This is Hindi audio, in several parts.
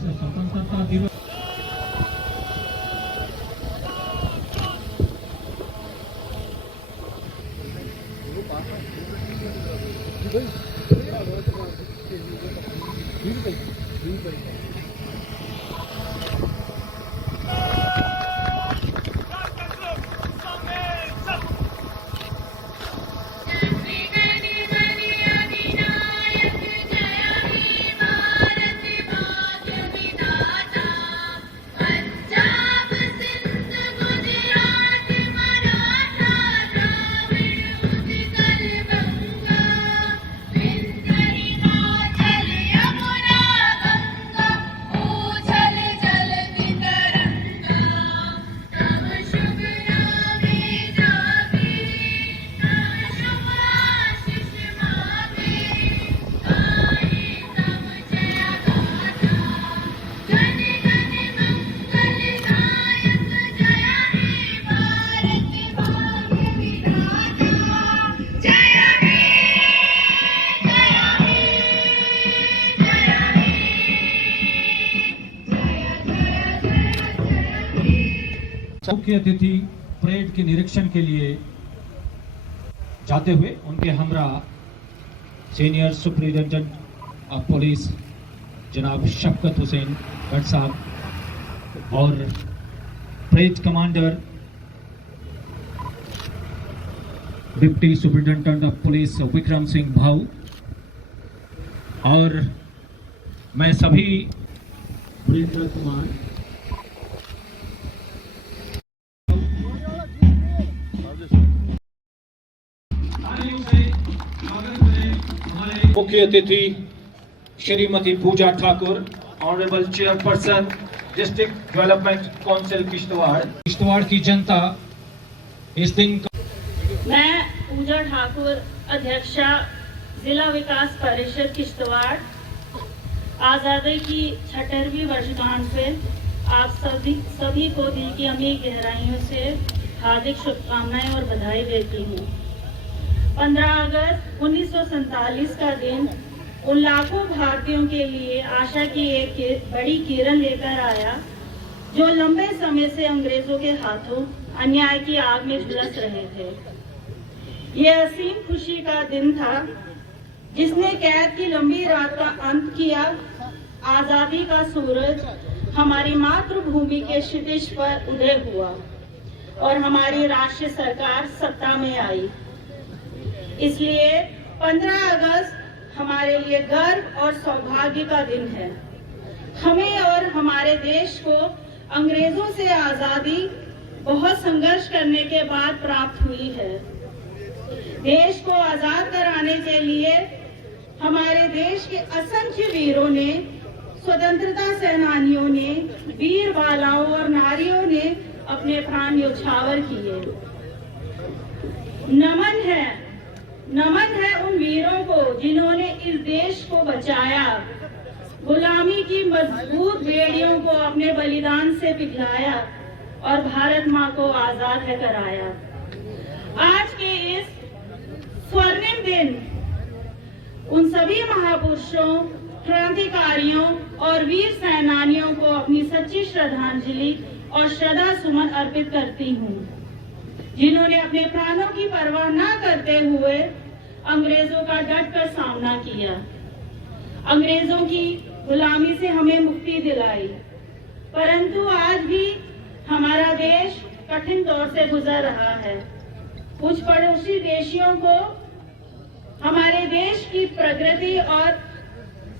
स्वतंत्रता दिवस मुख्य अतिथि परेड के निरीक्षण के लिए जाते हुए उनके हमरा सीनियर सुपरिटेंडेंट ऑफ पुलिस जनाब शफकत हुसैन भट्ट साहब और parade commander deputy superintendent of police Vikram Singh Bhau और मैं सभी वरिष्ठ कुमार मुख्य अतिथि Shrimati Pooja Thakur, honourable chairperson district development council Kishtwar की जनता इस दिन मैं पूजा ठाकुर, अध्यक्षा जिला विकास परिषद किश्तवाड़, आज़ादी की 76वीं वर्षगांठ पे आप सभी को दिल की अमीर गहराइयों से हार्दिक शुभकामनाएं और बधाई देती हूँ। 15 अगस्त 1947 का दिन उन लाखों भारतीयों के लिए आशा की एक बड़ी किरण लेकर आया जो लंबे समय से अंग्रेजों के हाथों अन्याय की आग में झुलस रहे थे। ये असीम खुशी का दिन था जिसने कैद की लंबी रात का अंत किया। आजादी का सूरज हमारी मातृभूमि के क्षितिज पर उदय हुआ और हमारी राष्ट्रीय सरकार सत्ता में आई। इसलिए 15 अगस्त हमारे लिए गर्व और सौभाग्य का दिन है। हमें और हमारे देश को अंग्रेजों से आजादी बहुत संघर्ष करने के बाद प्राप्त हुई है। देश को आजाद कराने के लिए हमारे देश के असंख्य वीरों ने, स्वतंत्रता सेनानियों ने, वीर बालाओं और नारियों ने अपने प्राण न्यौछावर किए। नमन है उन वीरों को जिन्होंने इस देश को बचाया, गुलामी की मजबूत बेड़ियों को अपने बलिदान से पिघलाया और भारत माँ को आजाद कराया। आज के इस स्वर्णिम दिन उन सभी महापुरुषों, क्रांतिकारियों और वीर सेनानियों को अपनी सच्ची श्रद्धांजलि और श्रद्धा सुमन अर्पित करती हूँ, जिन्होंने अपने प्राणों की परवाह न करते हुए अंग्रेजों का डटकर सामना किया, अंग्रेजों की गुलामी से हमें मुक्ति दिलाई। परंतु आज भी हमारा देश कठिन दौर से गुजर रहा है। कुछ पड़ोसी देशों को हमारे देश की प्रगति और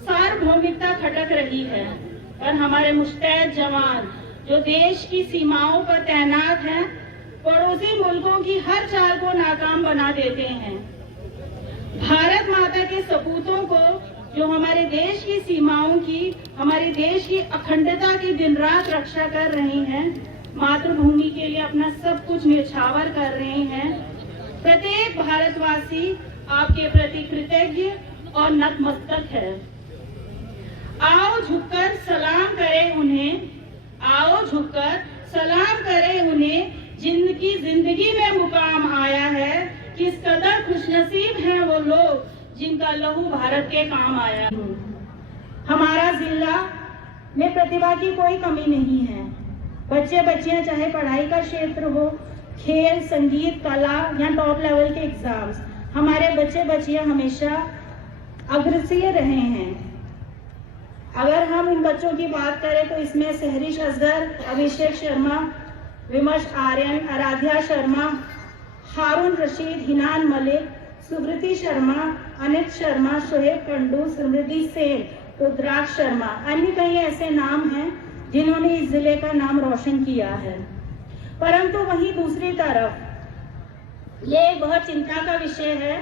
सार्वभौमिकता खटक रही है, पर हमारे मुस्तैद जवान जो देश की सीमाओं पर तैनात हैं, पड़ोसी मुल्कों की हर चाल को नाकाम बना देते हैं। भारत माता के सपूतों को जो हमारे देश की सीमाओं की, हमारे देश की अखंडता की दिन रात रक्षा कर रहे हैं, मातृभूमि के लिए अपना सब कुछ न्यौछावर कर रहे हैं, प्रत्येक भारतवासी आपके प्रति कृतज्ञ और नतमस्तक है। आओ झुककर सलाम करें उन्हें, आओ झुककर सलाम करें उन्हें, जिनकी जिंदगी में मुकाम आया है। किस कदर खुशनसीब हैं वो लोग जिनका लहू भारत के काम आया। हमारा जिला में प्रतिभा की कोई कमी नहीं है। बच्चे बच्चियां चाहे पढ़ाई का क्षेत्र हो, खेल, संगीत, कला या टॉप लेवल के एग्जाम्स, हमारे बच्चे बच्चियां हमेशा अग्रसर रहे हैं। अगर हम इन बच्चों की बात करें तो इसमें सहरिश असगर, अभिषेक शर्मा, विमर्श आर्यन, आराध्या शर्मा, हारून रशीद, हिनान मलिक, सुब्रति शर्मा, अनित शर्मा, शोहेब कंडू, स्मृति सेन, रुद्राक्ष शर्मा, अन्य कई ऐसे नाम हैं जिन्होंने इस जिले का नाम रोशन किया है। परंतु वहीं दूसरी तरफ ये एक बहुत चिंता का विषय है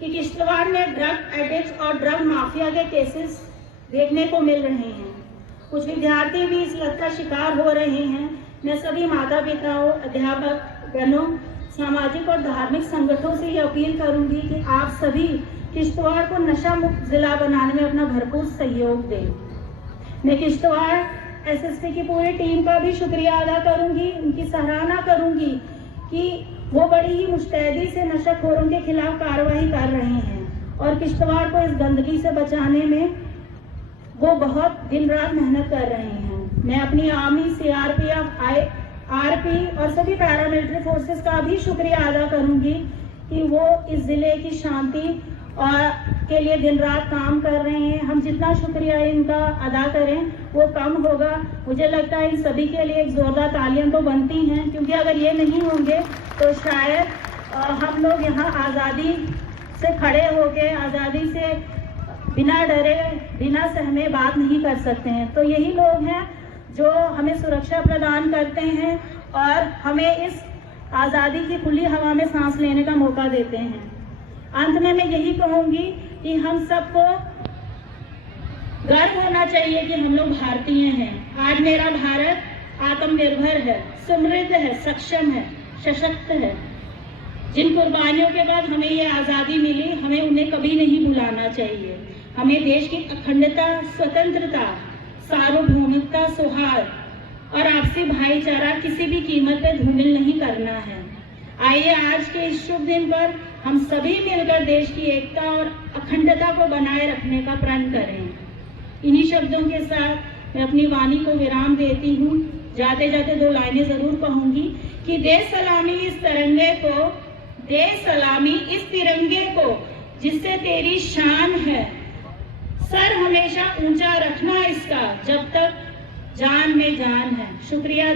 कि किश्तवाड़ में ड्रग एडिक्ट और ड्रग माफिया के केसेस देखने को मिल रहे हैं। कुछ विद्यार्थी भी इस लत का शिकार हो रहे हैं। मैं सभी माता पिताओं, अध्यापक गणों, सामाजिक और धार्मिक संगठनों से ये अपील करूंगी कि आप सभी किश्तवाड़ को नशा मुक्त जिला बनाने में अपना भरपूर सहयोग दें। मैं किश्तवाड़ एसएसपी की पूरी टीम का भी शुक्रिया अदा करूंगी, उनकी सराहना करूंगी कि वो बड़ी ही मुस्तैदी से नशाखोरों के खिलाफ कार्रवाई कर रहे हैं और किश्तवाड़ को इस गंदगी से बचाने में वो बहुत दिन रात मेहनत कर रहे हैं। मैं अपनी आर्मी, सीआरपीएफ, आरपी और सभी पैरामिलिट्री फोर्सेस का भी शुक्रिया अदा करूंगी कि वो इस जिले की शांति और के लिए दिन रात काम कर रहे हैं। हम जितना शुक्रिया इनका अदा करें वो कम होगा। मुझे लगता है इन सभी के लिए एक जोरदार तालियां तो बनती हैं, क्योंकि अगर ये नहीं होंगे तो शायद हम लोग यहाँ आज़ादी से खड़े होके, आज़ादी से बिना डरे, बिना सहमे बात नहीं कर सकते हैं। तो यही लोग हैं जो हमें सुरक्षा प्रदान करते हैं और हमें इस आज़ादी की खुली हवा में सांस लेने का मौका देते हैं। अंत में मैं यही कहूंगी कि हम सबको गर्व होना चाहिए कि हम लोग भारतीय हैं। आज मेरा भारत आत्मनिर्भर है, समृद्ध है, सक्षम है, सशक्त है। जिन कुर्बानियों के बाद हमें ये आज़ादी मिली, हमें उन्हें कभी नहीं भुलाना चाहिए। हमें देश की अखंडता, स्वतंत्रता, सार्वभौमिकता, सौहार्द और आपसी भाईचारा किसी भी कीमत पर धूमिल नहीं करना है। आइए आज के इस शुभ दिन पर हम सभी मिलकर देश की एकता और अखंडता को बनाए रखने का प्रण करें। इन्हीं शब्दों के साथ मैं अपनी वाणी को विराम देती हूँ। जाते जाते दो लाइनें जरूर कहूंगी कि दे सलामी इस तिरंगे को, दे सलामी इस तिरंगे को जिससे तेरी शान है। सर हमेशा ऊंचा रखना इसका जब तक जान में जान है। शुक्रिया।